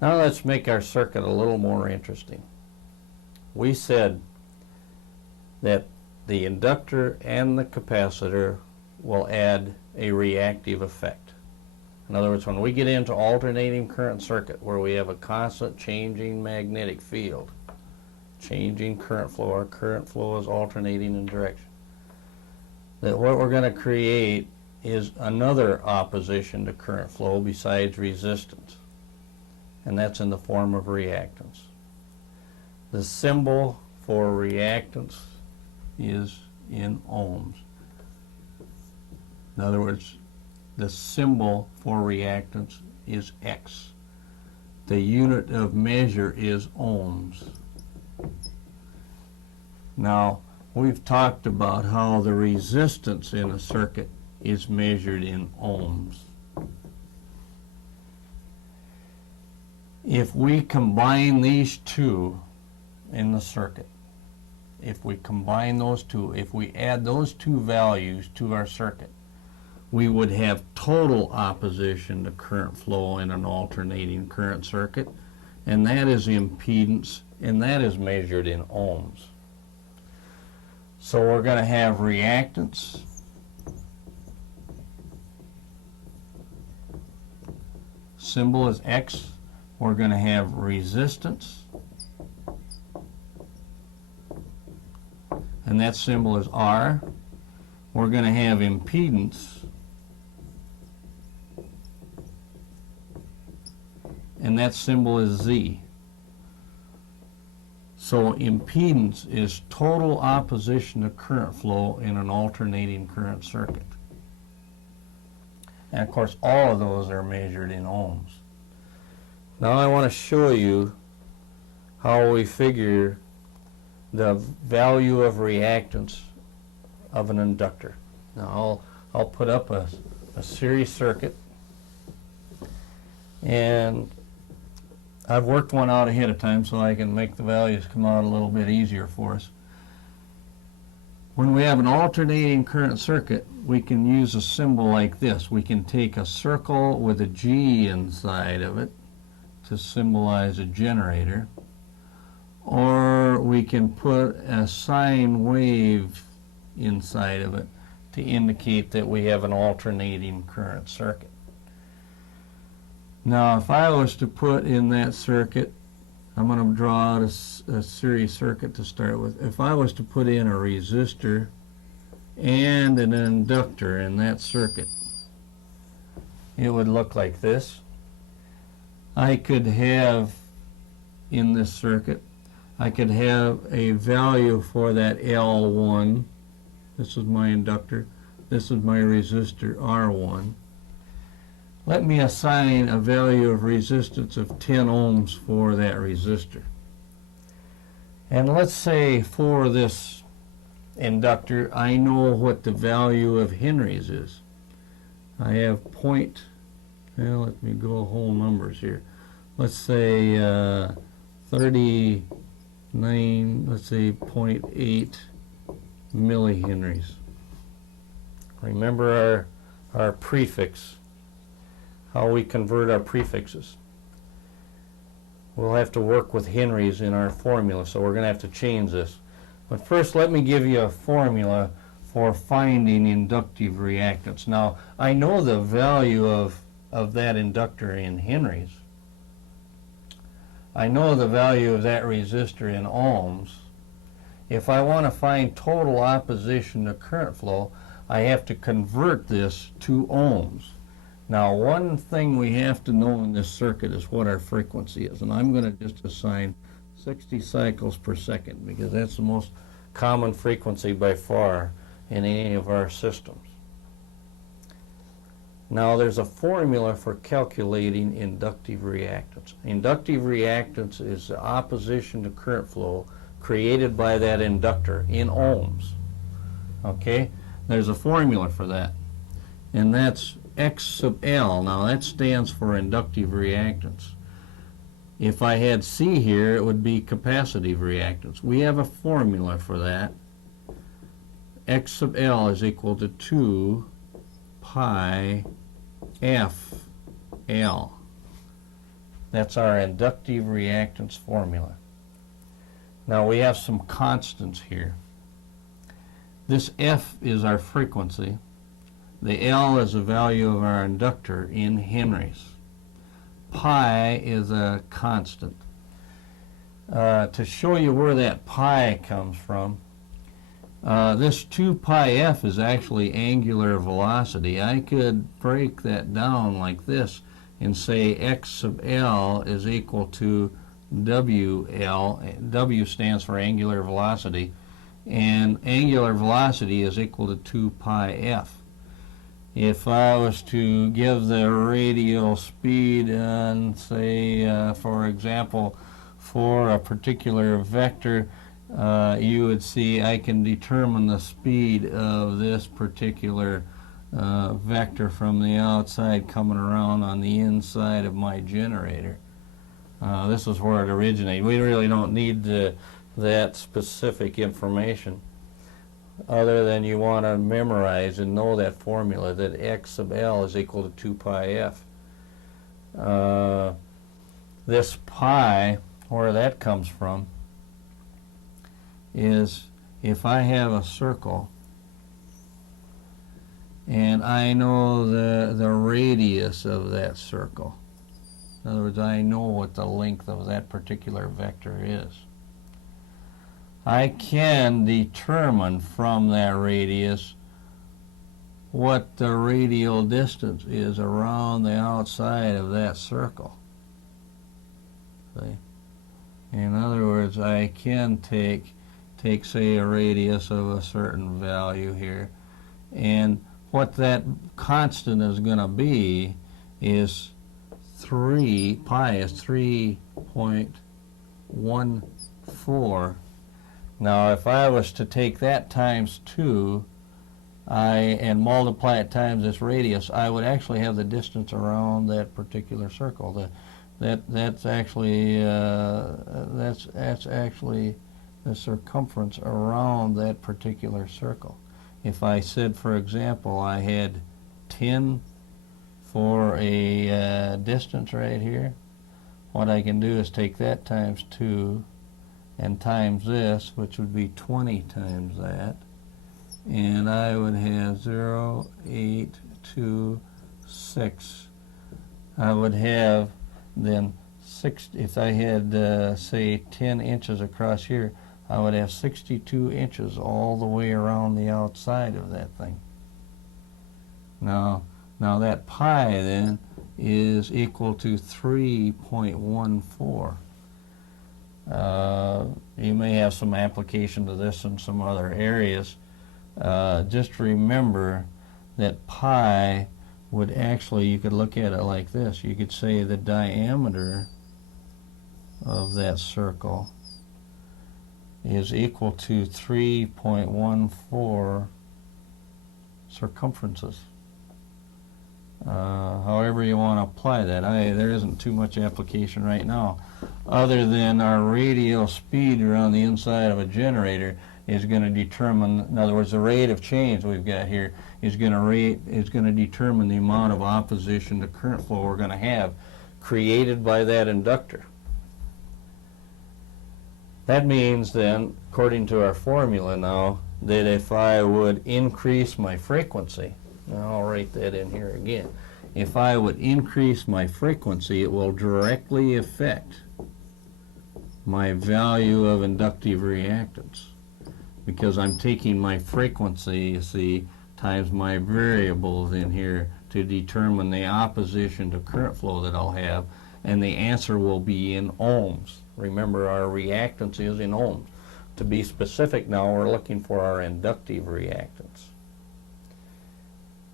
Now let's make our circuit a little more interesting. We said that the inductor and the capacitor will add a reactive effect. In other words, when we get into alternating current circuit where we have a constant changing magnetic field, changing current flow, our current flow is alternating in direction, that what we're going to create is another opposition to current flow besides resistance, and that's in the form of reactance. The symbol for reactance is in ohms. In other words, the symbol for reactance is X. The unit of measure is ohms. Now, we've talked about how the resistance in a circuit is measured in ohms. If we combine these two in the circuit, if we combine those two, if we add those two values to our circuit, we would have total opposition to current flow in an alternating current circuit, and that is impedance, and that is measured in ohms. So we're going to have reactance symbol is X. We're going to have resistance, and that symbol is R. We're going to have impedance, and that symbol is Z. So impedance is total opposition to current flow in an alternating current circuit. And of course, all of those are measured in ohms. Now I want to show you how we figure the value of reactance of an inductor. Now I'll put up a series circuit, and I've worked one out ahead of time so I can make the values come out a little bit easier for us. When we have an alternating current circuit, we can use a symbol like this. We can take a circle with a G inside of it to symbolize a generator, or we can put a sine wave inside of it to indicate that we have an alternating current circuit. Now, if I was to put in that circuit, I'm going to draw out a series circuit to start with. If I was to put in a resistor and an inductor in that circuit, it would look like this. I could have, in this circuit, I could have a value for that L1. This is my inductor. This is my resistor, R1. Let me assign a value of resistance of 10 ohms for that resistor. And let's say for this inductor, I know what the value of henries is. I have let me go whole numbers here. Let's say 39, let's say 0.8 millihenries. Remember our prefix, how we convert our prefixes. We'll have to work with henries in our formula, so we're going to have to change this. But first, let me give you a formula for finding inductive reactance. Now, I know the value of that inductor in henries. I know the value of that resistor in ohms. If I want to find total opposition to current flow, I have to convert this to ohms. Now, one thing we have to know in this circuit is what our frequency is, and I'm going to just assign 60 cycles per second because that's the most common frequency by far in any of our systems. Now, there's a formula for calculating inductive reactance. Inductive reactance is the opposition to current flow created by that inductor in ohms. Okay? There's a formula for that, and that's X sub L. Now that stands for inductive reactance. If I had C here, it would be capacitive reactance. We have a formula for that. X sub L is equal to 2 pi F L. That's our inductive reactance formula. Now we have some constants here. This F is our frequency. The L is the value of our inductor in henries. Pi is a constant. To show you where that pi comes from, this 2 pi f is actually angular velocity. I could break that down like this and say x sub L is equal to WL. W stands for angular velocity, and angular velocity is equal to 2 pi f. If I was to give the radial speed and say, for example, for a particular vector, you would see I can determine the speed of this particular vector from the outside coming around on the inside of my generator. This is where it originated. We really don't need that specific information, other than you want to memorize and know that formula, that x sub L is equal to 2 pi f. This pi, where that comes from, is if I have a circle and I know the radius of that circle. In other words, I know what the length of that particular vector is. I can determine from that radius what the radial distance is around the outside of that circle. See? In other words, I can take say a radius of a certain value here, and what that constant is going to be is pi is 3.14. Now if I was to take that times 2 and multiply it times this radius, I would actually have the distance around that particular circle. That's actually the circumference around that particular circle. If I said, for example, I had 10 for a distance right here, what I can do is take that times 2 and times this, which would be 20 times that, and I would have 0, 8, 2, 6. I would have then 6, if I had say 10 inches across here, I would have 62 inches all the way around the outside of that thing. Now that pi then is equal to 3.14. You may have some application to this in some other areas. Just remember that pi would actually, you could look at it like this. You could say the diameter of that circle is equal to 3.14 circumferences. However you want to apply that. There isn't too much application right now, other than our radial speed around the inside of a generator is going to determine, in other words, the rate of change we've got here is going to determine the amount of opposition to current flow we're going to have created by that inductor. That means then, according to our formula now, that if I would increase my frequency, now I'll write that in here again, if I would increase my frequency, it will directly affect my value of inductive reactance, because I'm taking my frequency, you see, times my variables in here to determine the opposition to current flow that I'll have, and the answer will be in ohms. Remember, our reactance is in ohms. To be specific now, we're looking for our inductive reactance.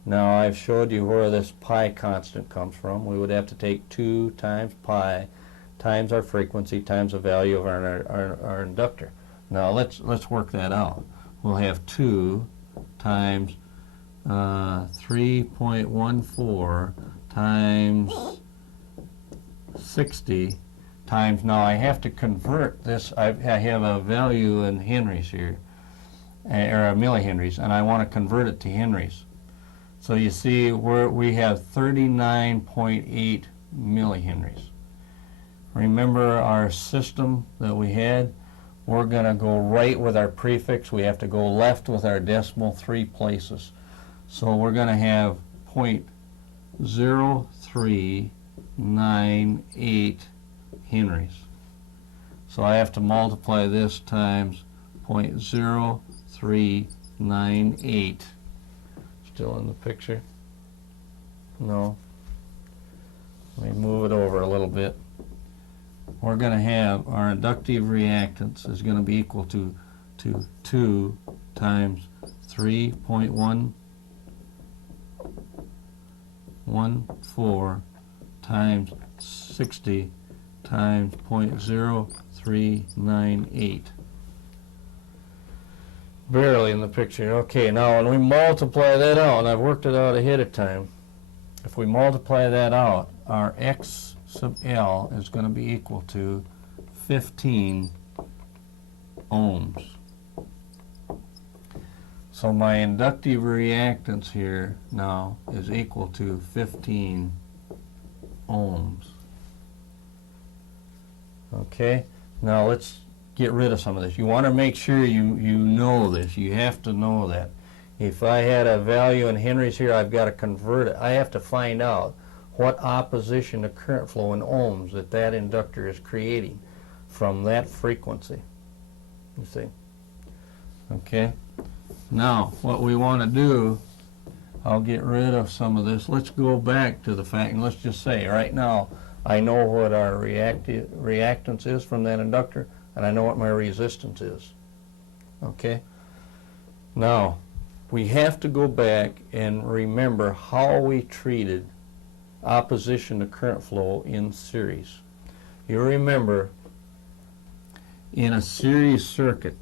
Now I've showed you where this pi constant comes from. We would have to take 2 times pi times our frequency times the value of our inductor. Now let's work that out. We'll have 2 times 3.14 times 60 times, now I have to convert this, I have a value in henries here, or millihenries, and I want to convert it to henries. So you see we have 39.8 millihenries. Remember our system that we had? We're going to go right with our prefix. We have to go left with our decimal 3 places. So we're going to have 0.0398 henries. So I have to multiply this times 0.0398. Still in the picture? No. Let me move it over a little bit. We're going to have our inductive reactance is going to be equal to 2 times 3.114 times 60 times 0.0398. Barely in the picture. Okay, now when we multiply that out, and I've worked it out ahead of time, if we multiply that out, our X sub L is going to be equal to 15 ohms. So my inductive reactance here now is equal to 15 ohms. Okay, now let's get rid of some of this. You want to make sure you know this. You have to know that. If I had a value in henries here, I've got to convert it. I have to find out what opposition to current flow in ohms that inductor is creating from that frequency. You see? Okay. Now, what we want to do, I'll get rid of some of this. Let's go back to the fact, and let's just say right now, I know what our reactance is from that inductor, and I know what my resistance is. Okay? Now, we have to go back and remember how we treated opposition to current flow in series. You remember, in a series circuit,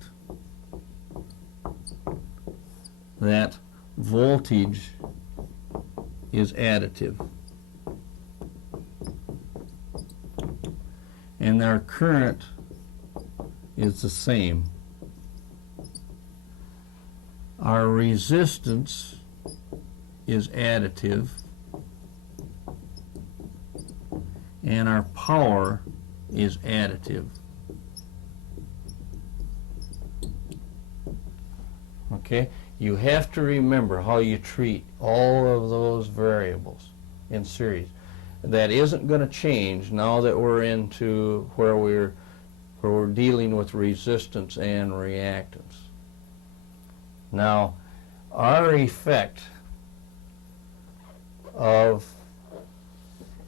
that voltage is additive, and our current is the same. Our resistance is additive, and our power is additive. Okay? You have to remember how you treat all of those variables in series. That isn't going to change now that we're into where we're dealing with resistance and reactance. Now, our effect of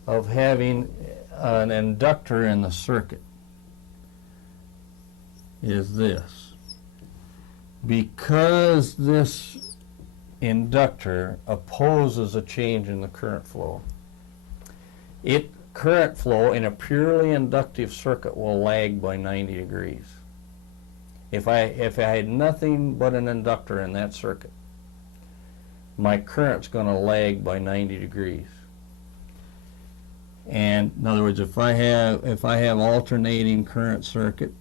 having an inductor in the circuit is this. Because this inductor opposes a change in the current flow, current flow in a purely inductive circuit will lag by 90 degrees. If I had nothing but an inductor in that circuit, my current's going to lag by 90 degrees. And in other words, if I have alternating current circuit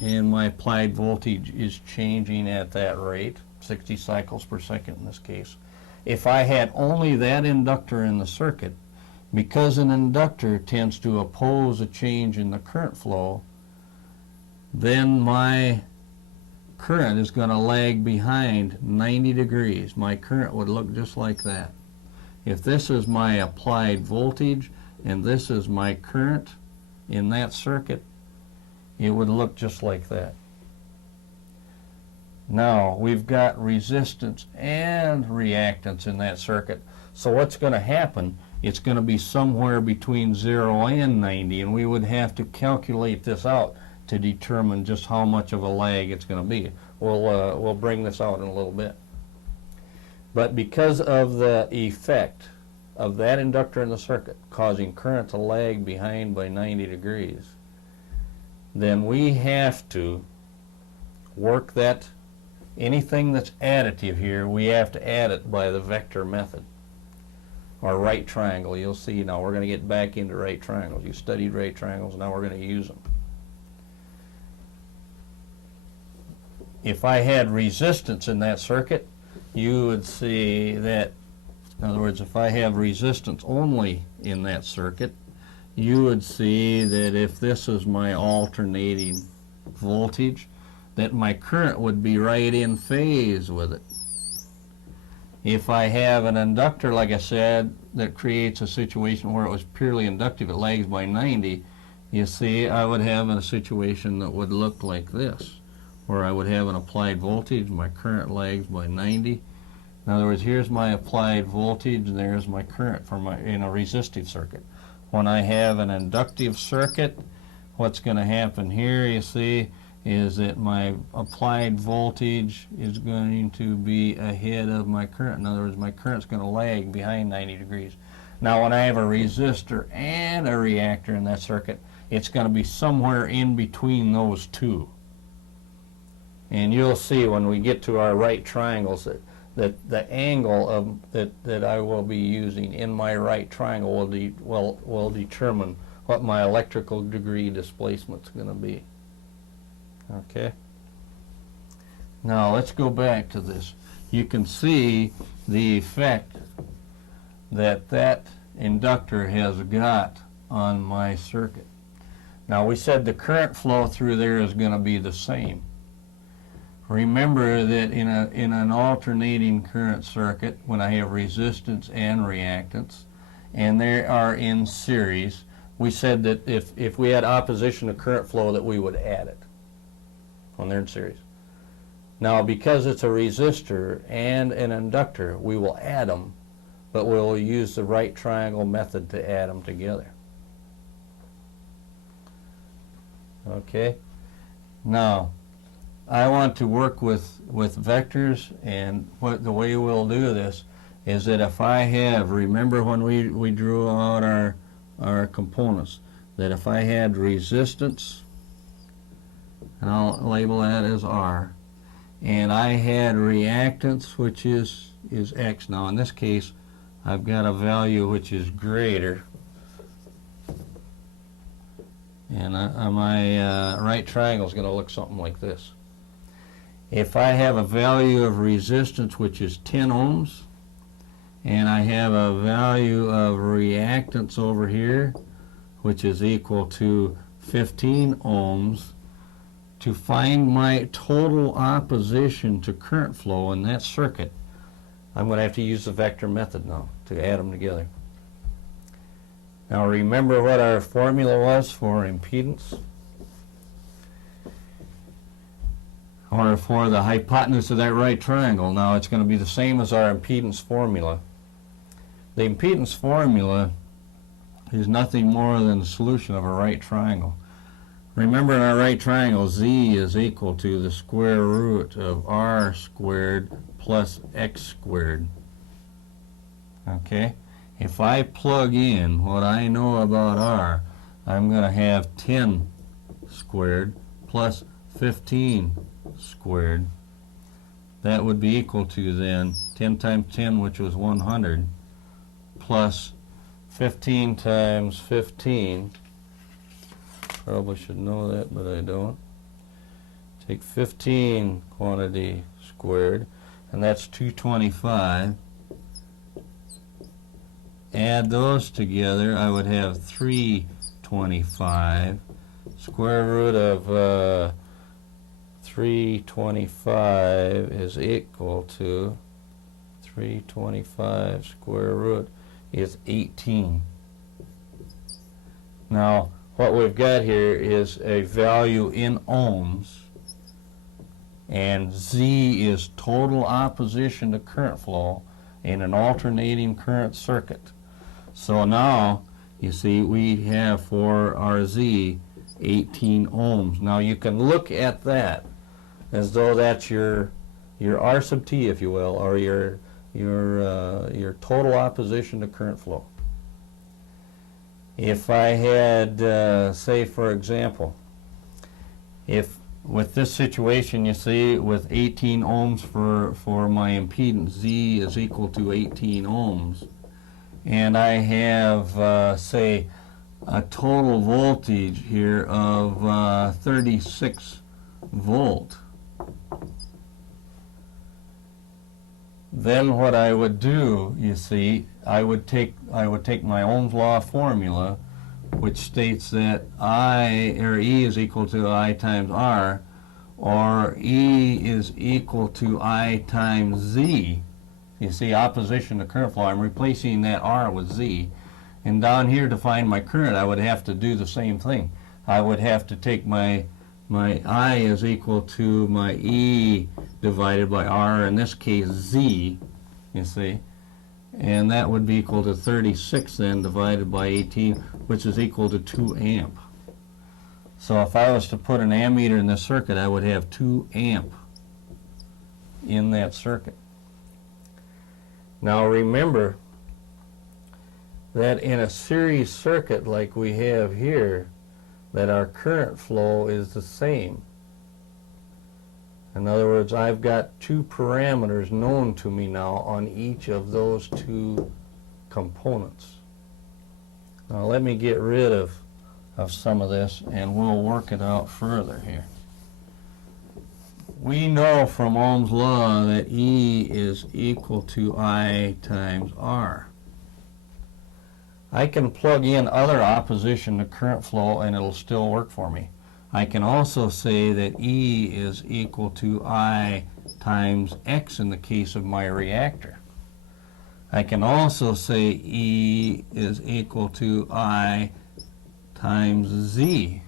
and my applied voltage is changing at that rate, 60 cycles per second in this case, if I had only that inductor in the circuit, because an inductor tends to oppose a change in the current flow, then my current is going to lag behind 90 degrees. My current would look just like that. If this is my applied voltage and this is my current in that circuit, it would look just like that. Now, we've got resistance and reactance in that circuit. So what's going to happen, it's going to be somewhere between 0 and 90, and we would have to calculate this out to determine just how much of a lag it's going to be. We'll bring this out in a little bit. But because of the effect of that inductor in the circuit causing current to lag behind by 90 degrees, then we have to work that, anything that's additive here, we have to add it by the vector method, or right triangle. You'll see now we're going to get back into right triangles. You studied right triangles, now we're going to use them. If I had resistance in that circuit, you would see that, in other words, if I have resistance only in that circuit, you would see that if this is my alternating voltage, that my current would be right in phase with it. If I have an inductor, like I said, that creates a situation where it was purely inductive, it lags by 90, you see, I would have a situation that would look like this, where I would have an applied voltage, my current lags by 90. In other words, here's my applied voltage, and there's my current for my in a resistive circuit. When I have an inductive circuit, what's going to happen here, you see, is that my applied voltage is going to be ahead of my current. In other words, my current's going to lag behind 90 degrees. Now, when I have a resistor and a reactor in that circuit, it's going to be somewhere in between those two. And you'll see when we get to our right triangles that the angle of that I will be using in my right triangle will determine what my electrical degree displacement is going to be. Okay. Now let's go back to this. You can see the effect that inductor has got on my circuit. Now we said the current flow through there is going to be the same. Remember that in an alternating current circuit, when I have resistance and reactance, and they are in series, we said that if we had opposition to current flow, that we would add it when they're in series. Now, because it's a resistor and an inductor, we will add them, but we'll use the right triangle method to add them together. Okay. Now, I want to work with vectors, and the way we'll do this is that if I have, remember when we drew out our components, that if I had resistance, and I'll label that as R, and I had reactance, which is X. Now in this case, I've got a value which is greater, and my right triangle is going to look something like this. If I have a value of resistance which is 10 ohms, and I have a value of reactance over here which is equal to 15 ohms, to find my total opposition to current flow in that circuit, I'm going to have to use the vector method now to add them together. Now remember what our formula was for impedance, or for the hypotenuse of that right triangle. Now it's going to be the same as our impedance formula. The impedance formula is nothing more than the solution of a right triangle. Remember, in our right triangle, Z is equal to the square root of R squared plus X squared. Okay? If I plug in what I know about R, I'm going to have 10 squared plus 15 squared. That would be equal to then 10 times 10, which was 100, plus 15 times 15. Probably should know that, but I don't. Take 15 quantity squared, and that's 225. Add those together, I would have 325. Square root of 325 is equal to 325 square root is 18. Now, what we've got here is a value in ohms, and Z is total opposition to current flow in an alternating current circuit. So now, you see, we have for our Z 18 ohms. Now you can look at that as though that's your R sub T, if you will, or your total opposition to current flow. If I had, say for example, if with this situation, you see, with 18 ohms for my impedance, Z is equal to 18 ohms, and I have, say, a total voltage here of 36 volt, then what I would do, you see, I would take my Ohm's law formula, which states that I, or E, is equal to I times R, or E is equal to I times Z. You see, opposition to current flow, I'm replacing that R with Z. And down here to find my current, I would have to do the same thing. I would have to take my I is equal to my E divided by R, in this case Z, you see. And that would be equal to 36 then divided by 18, which is equal to 2 amp. So if I was to put an ammeter in this circuit, I would have 2 amp in that circuit. Now remember that in a series circuit like we have here, that our current flow is the same. In other words, I've got 2 parameters known to me now on each of those 2 components. Now let me get rid of some of this and we'll work it out further here. We know from Ohm's law that E is equal to I times R. I can plug in other opposition to current flow and it'll still work for me. I can also say that E is equal to I times X in the case of my reactor. I can also say E is equal to I times Z.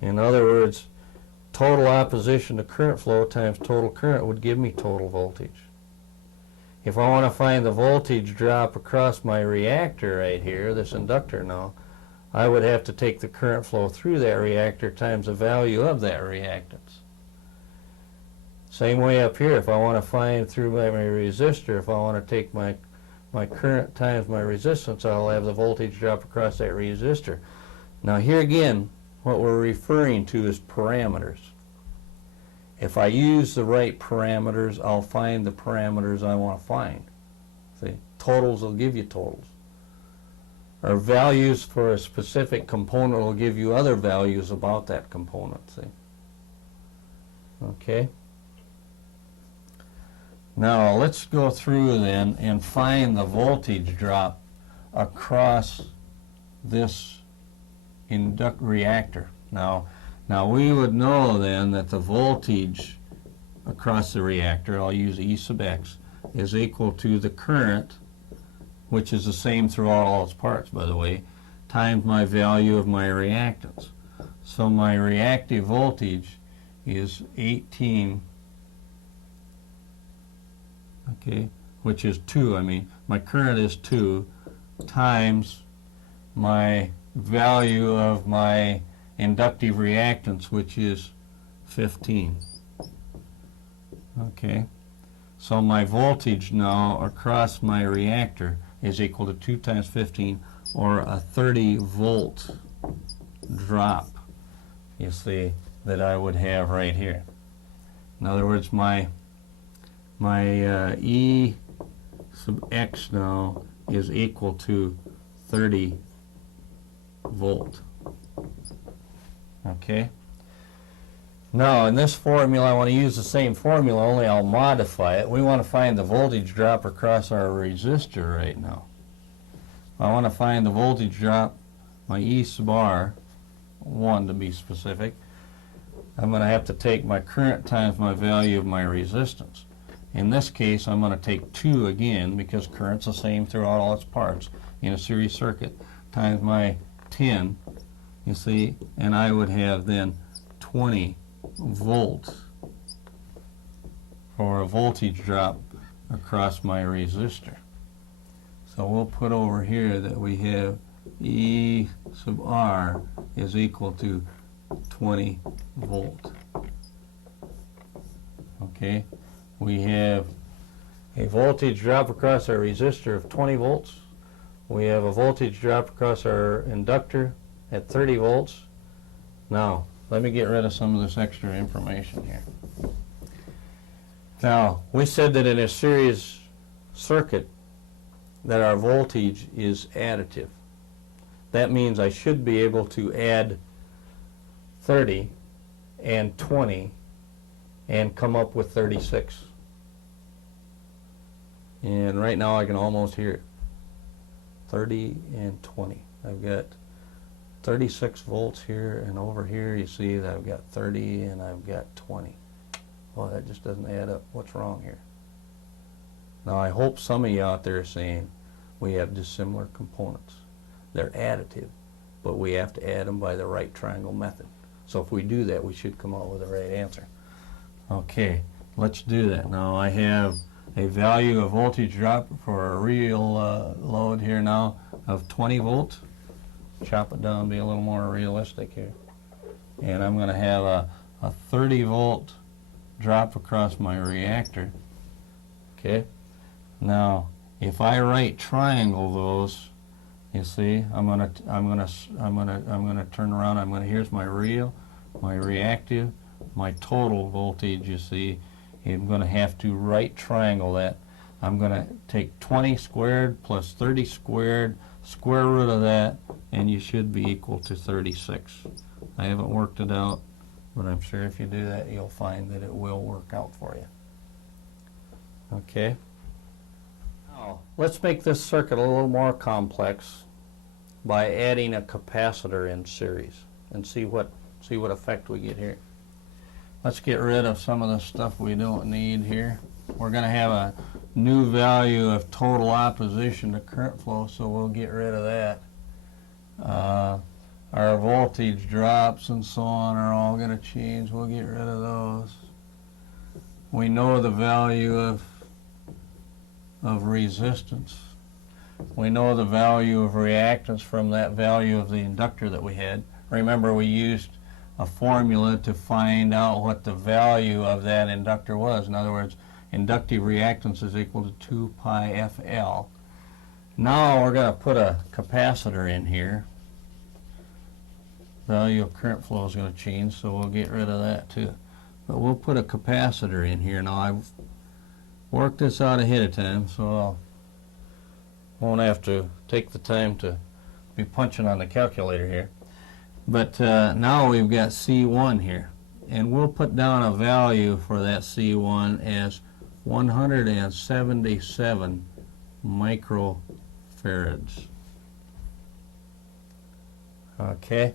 In other words, total opposition to current flow times total current would give me total voltage. If I want to find the voltage drop across my reactor right here, this inductor now, I would have to take the current flow through that reactor times the value of that reactance. Same way up here, if I want to find through my resistor, if I want to take my current times my resistance, I'll have the voltage drop across that resistor. Now here again, what we're referring to is parameters. If I use the right parameters, I'll find the parameters I want to find. See, totals will give you totals. Or values for a specific component will give you other values about that component. See? Okay. Now let's go through then and find the voltage drop across this inductor reactor. Now we would know then that the voltage across the reactor, I'll use E sub X, is equal to the current, which is the same throughout all its parts, by the way, times my value of my reactance. So my reactive voltage is 18, okay, which is 2, my current is 2, times my value of my inductive reactance, which is 15. Okay, so my voltage now across my reactor is equal to 2 times 15, or a 30 volt drop, you see, that I would have right here. In other words, my E sub X now is equal to 30 volt. Okay. Now in this formula, I want to use the same formula, only I'll modify it. We want to find the voltage drop across our resistor right now. I want to find the voltage drop, my E sub R, 1 to be specific. I'm going to have to take my current times my value of my resistance. In this case, I'm going to take 2 again, because current's the same throughout all its parts in a series circuit, times my 10, you see, and I would have then 20 volts for a voltage drop across my resistor. So we'll put over here that we have E sub R is equal to 20 volt. Okay, we have a voltage drop across our resistor of 20 volts. We have a voltage drop across our inductor at 30 volts. Now, let me get rid of some of this extra information here. Now, we said that in a series circuit that our voltage is additive. That means I should be able to add 30 and 20 and come up with 36. And right now I can almost hear it. 30 and 20. I've got 36 volts here, and over here you see that I've got 30 and I've got 20. Well, that just doesn't add up. What's wrong here? Now I hope some of you out there are saying we have dissimilar components. They're additive, but we have to add them by the right triangle method. So if we do that, we should come out with the right answer. Okay, let's do that. Now I have a value of voltage drop for a real load here now of 20 volts. Chop it down, be a little more realistic here. And I'm going to have a 30 volt drop across my reactor. Okay. Now, if I right triangle those, you see, I'm gonna turn around. Here's my real, my reactive, my total voltage. You see, I'm going to have to right triangle that. I'm going to take 20 squared plus 30 squared, square root of that, and you should be equal to 36. I haven't worked it out, but I'm sure if you do that, you'll find that it will work out for you. Okay. Now, let's make this circuit a little more complex by adding a capacitor in series and see what effect we get here. Let's get rid of some of the stuff we don't need here. We're going to have a new value of total opposition to current flow, so we'll get rid of that. Our voltage drops and so on are all going to change. We'll get rid of those. We know the value of resistance. We know the value of reactance from that value of the inductor that we had. Remember, we used a formula to find out what the value of that inductor was. In other words, inductive reactance is equal to 2 pi FL. Now we're going to put a capacitor in here. Value of current flow is going to change, so we'll get rid of that too. But we'll put a capacitor in here. Now I've worked this out ahead of time, so I won't have to take the time to be punching on the calculator here. But now we've got C1 here, and we'll put down a value for that C1 as 177 microfarads. Okay,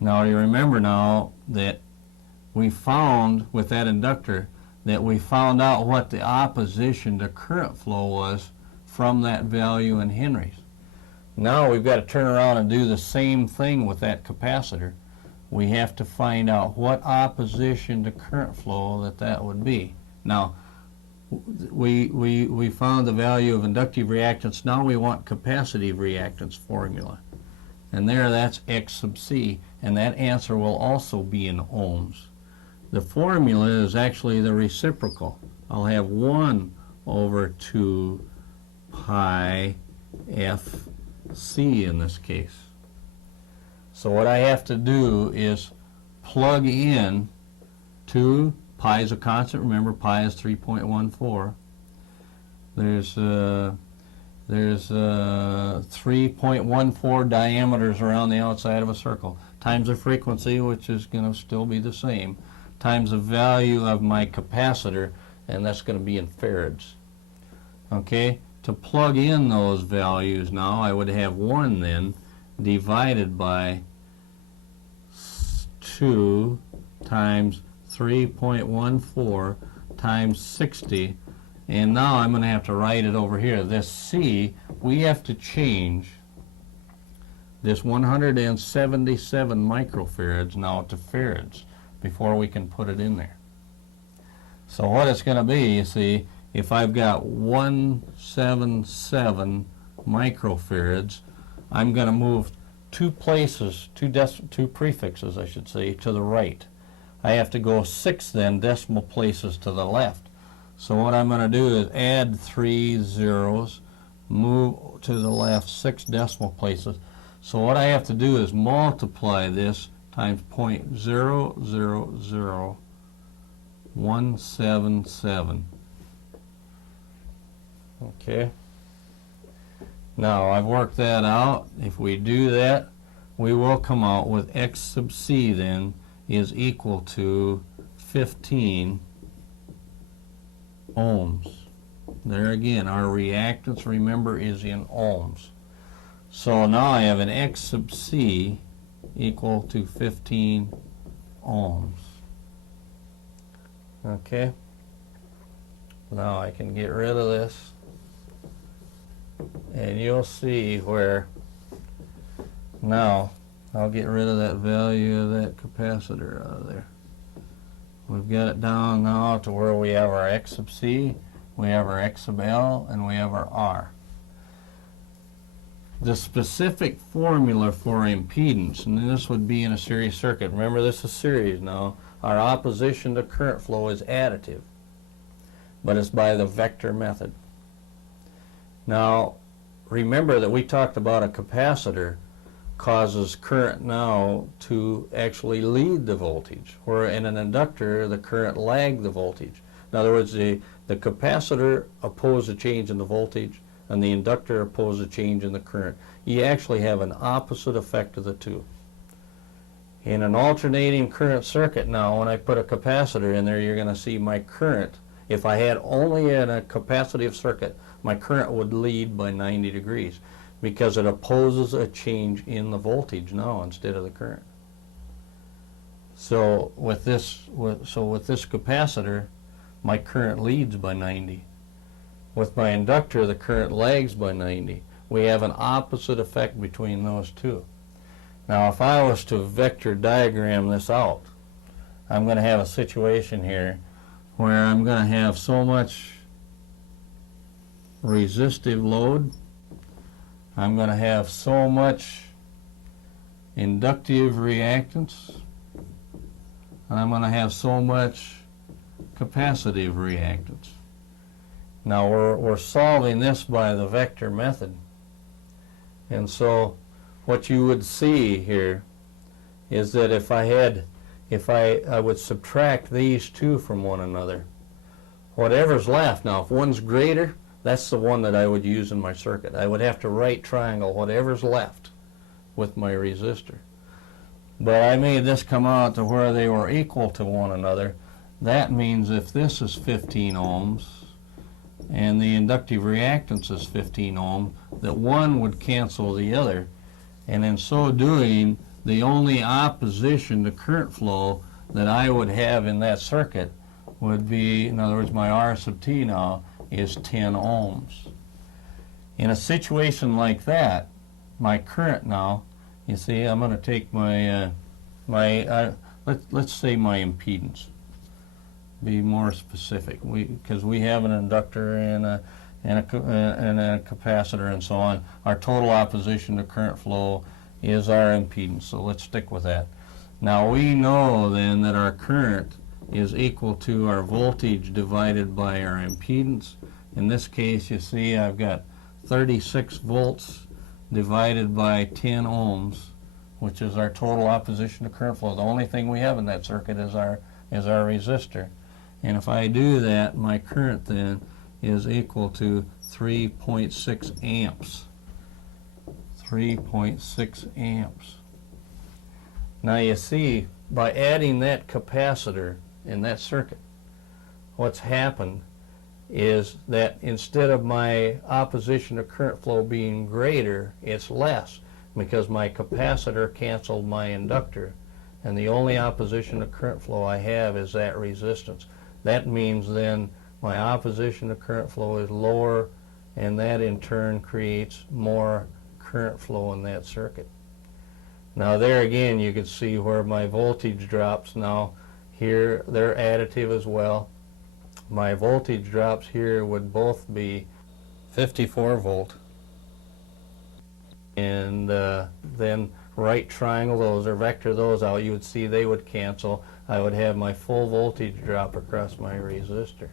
now you remember now that we found with that inductor that we found out what the opposition to current flow was from that value in henries. Now we've got to turn around and do the same thing with that capacitor. We have to find out what opposition to current flow that would be. Now, we found the value of inductive reactance. Now we want capacitive reactance formula. And there, that's X sub C, and that answer will also be in ohms. The formula is actually the reciprocal. I'll have 1 over 2 pi F C in this case. So what I have to do is plug in 2, pi is a constant, remember pi is 3.14. There's 3.14 diameters around the outside of a circle, times the frequency, which is going to still be the same, times the value of my capacitor, and that's going to be in farads. Okay? To plug in those values now, I would have 1 then divided by 2 times 3.14 times 60, and now I'm going to have to write it over here. This C, we have to change this 177 microfarads now to farads before we can put it in there. So what it's going to be, you see, if I've got 177 microfarads, I'm going to move 2 places, 2 prefixes, I should say, to the right. I have to go 6 then decimal places to the left. So what I'm going to do is add 3 zeros, move to the left 6 decimal places. So what I have to do is multiply this times 0.000177. Okay. Now I've worked that out. If we do that, we will come out with X sub C then is equal to 15 ohms. There again, our reactance, remember, is in ohms. So now I have an X sub C equal to 15 ohms. Okay, now I can get rid of this, and you'll see where now I'll get rid of that value of that capacitor out of there. We've got it down now to where we have our X sub C, we have our X sub L, and we have our R. The specific formula for impedance, and this would be in a series circuit. Remember, this is series now. Our opposition to current flow is additive, but it's by the vector method. Now, remember that we talked about a capacitor causes current now to actually lead the voltage, where in an inductor the current lagged the voltage. In other words, the capacitor opposed a change in the voltage, and the inductor opposed a change in the current. You actually have an opposite effect of the two. In an alternating current circuit now, when I put a capacitor in there, you're going to see my current. If I had only in a capacitive circuit, my current would lead by 90 degrees because it opposes a change in the voltage now instead of the current. So with this capacitor, my current leads by 90. With my inductor, the current lags by 90. We have an opposite effect between those two. Now, if I was to vector diagram this out, I'm going to have a situation here where I'm going to have so much resistive load, I'm going to have so much inductive reactance, and I'm going to have so much capacitive reactance. Now we're solving this by the vector method, and so what you would see here is that if I would subtract these two from one another, whatever's left, now if one's greater, that's the one that I would use in my circuit. I would have to right triangle whatever's left with my resistor. But I made this come out to where they were equal to one another. That means if this is 15 ohms and the inductive reactance is 15 ohm, that one would cancel the other. And in so doing, the only opposition to current flow that I would have in that circuit would be, in other words, my R sub T now is 10 ohms. In a situation like that, my current now, you see, I'm going to take my, let's say my impedance. Be more specific, because we have an inductor and a capacitor and so on. Our total opposition to current flow is our impedance, so let's stick with that. Now we know then that our current is equal to our voltage divided by our impedance. In this case, you see I've got 36 volts divided by 10 ohms, which is our total opposition to current flow. The only thing we have in that circuit is our resistor. And if I do that, my current then is equal to 3.6 amps. 3.6 amps. Now you see, by adding that capacitor in that circuit, what's happened is that instead of my opposition to current flow being greater, it's less, because my capacitor canceled my inductor, and the only opposition to current flow I have is that resistance. That means then my opposition to current flow is lower, and that in turn creates more current flow in that circuit. Now there again you can see where my voltage drops. Now here they're additive as well. My voltage drops here would both be 54 volt, and then right triangle those or vector those out, you would see they would cancel. I would have my full voltage drop across my resistor.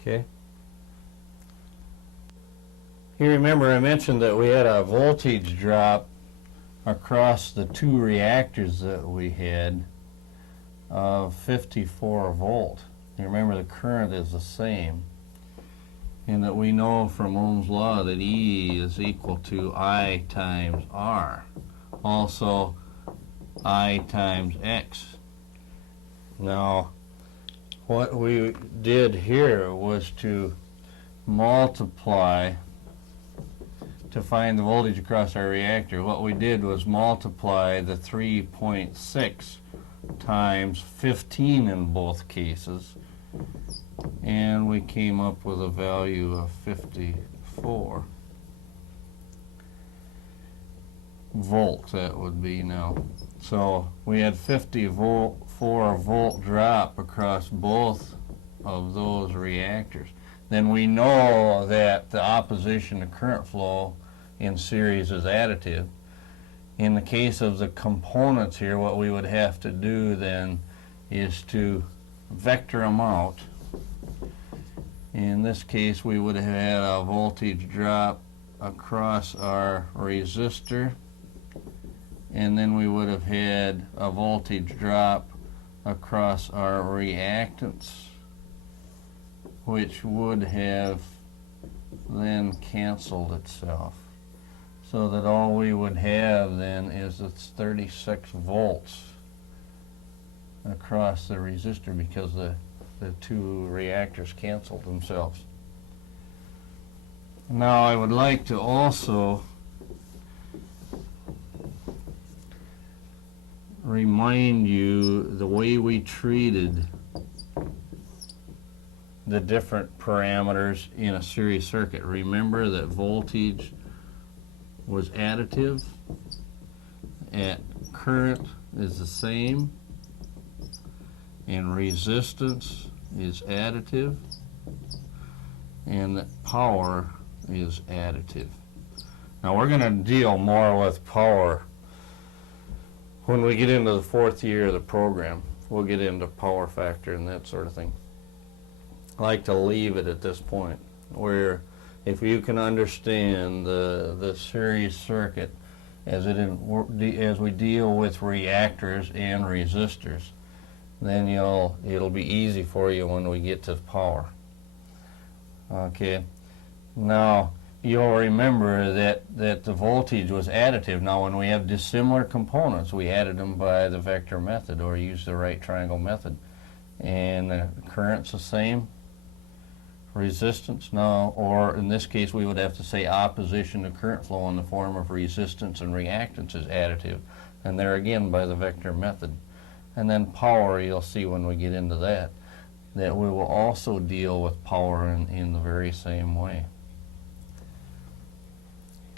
Okay. You remember I mentioned that we had a voltage drop across the two reactors that we had of 54 volt. You remember the current is the same, and that we know from Ohm's law that E is equal to I times R. Also I times X. Now what we did here was to multiply to find the voltage across our reactor, what we did was multiply the 3.6 times 15 in both cases, and we came up with a value of 54 volts. That would be now. So we had 54 volt drop across both of those reactors. Then we know that the opposition to current flow in series is additive. In the case of the components here, what we would have to do then is to vector them out. In this case, we would have had a voltage drop across our resistor, and then we would have had a voltage drop across our reactance, which would have then canceled itself, so that all we would have then is it's 36 volts across the resistor because the two reactors canceled themselves. Now I would like to also remind you the way we treated the different parameters in a series circuit. Remember that voltage was additive, and current is the same, and resistance is additive, and that power is additive. Now we're going to deal more with power when we get into the fourth year of the program. We'll get into power factor and that sort of thing. I like to leave it at this point, where if you can understand the series circuit as we deal with reactors and resistors, then it'll be easy for you when we get to power. Okay. Now you'll remember that the voltage was additive. Now when we have dissimilar components, we added them by the vector method or use the right triangle method. And the current's the same. Resistance, no, or in this case we would have to say opposition to current flow in the form of resistance and reactance is additive, and there again by the vector method. And then power, you'll see when we get into that we will also deal with power in the very same way.